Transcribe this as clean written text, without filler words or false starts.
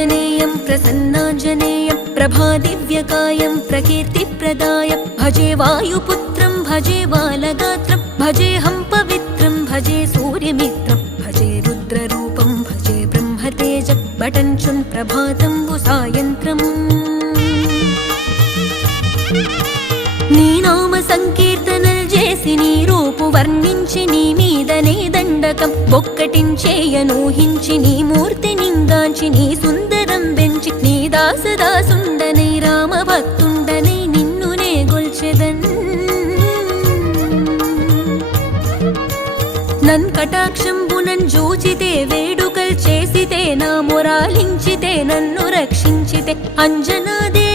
आञ्जनेयं प्रसन्नाञ्जनेयं प्रभादिव्यकायं प्रकीर्तिप्रदाय भजे वायुपुत्रं भजे बालगात्रं भजेऽहं पवित्रं भजे सूर्यमित्रं भजे रुद्ररूपं भजे ब्रह्मतेज बटञ्चुन् प्रभातं सायन्त्रम् నీ నామ సంకీర్తనలు చేసి నీ రూపు వర్ణించి నీ మీదనే దండకం ఒక్కటించేయనూహించి నీ మూర్తి నింగాంచి నీ సుందరం పెంచి నీ దాసదాసుండనై రామభక్తుండనై నిన్నునే గొల్చెదన్ నన్ కటాక్షంబునన్ జూచితే వేడుకల్ చేసితే నా మొరాలించితే నన్ను రక్షించితే అంజనాదే